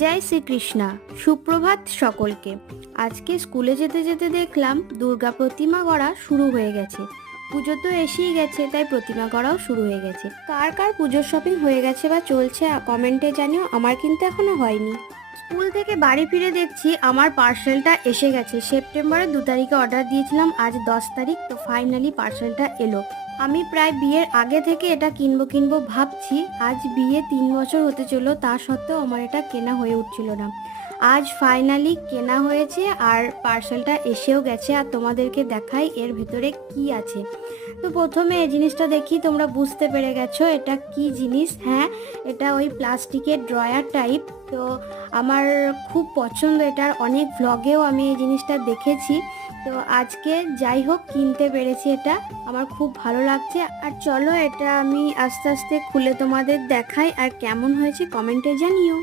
জয় শ্রীকৃষ্ণা। সুপ্রভাত সকলকে। আজকে স্কুলে যেতে যেতে দেখলাম দুর্গা প্রতিমা গড়া শুরু হয়ে গেছে। পুজো তো এসেই গেছে, তাই প্রতিমা গড়াও শুরু হয়ে গেছে। কার কার পুজোর শপিং হয়ে গেছে বা চলছে কমেন্টে জানিও, আমার কিন্তু এখনো হয়নি। স্কুল থেকে বাড়ি ফিরে দেখছি আমার পার্সেলটা এসে গেছে। সেপ্টেম্বরের 2 তারিখে অর্ডার দিয়েছিলাম, আজ 10 তারিখ, তো ফাইনালি পার্সেলটা এলো। আমি প্রায় বিয়ের আগে থেকে এটা কিনবো ভাবছি। আজ বিয়ে 3 বছর হতে চললো, তা সত্ত্বেও আমার এটা কেনা হয়ে উঠছিল না। আজ ফাইনালি কেনা হয়েছে আর পার্সেলটা এসেও গেছে। আর তোমাদেরকে দেখাই এর ভেতরে কি আছে। তো প্রথমে এই জিনিসটা দেখি, তোমরা বুঝতে পেরে গেছো এটা কি জিনিস। হ্যাঁ, এটা ওই প্লাস্টিকের ড্রয়ার টাইপ। তো আমার খুব পছন্দ এটার, অনেক ভ্লগেও আমি এই জিনিসটা দেখেছি। তো আজকে যাই হোক কিনতে পেরেছি, এটা আমার খুব ভালো লাগছে। আর চলো এটা আমি আস্তে আস্তে খুলে তোমাদের দেখাই, আর কেমন হয়েছে কমেন্টে জানিও।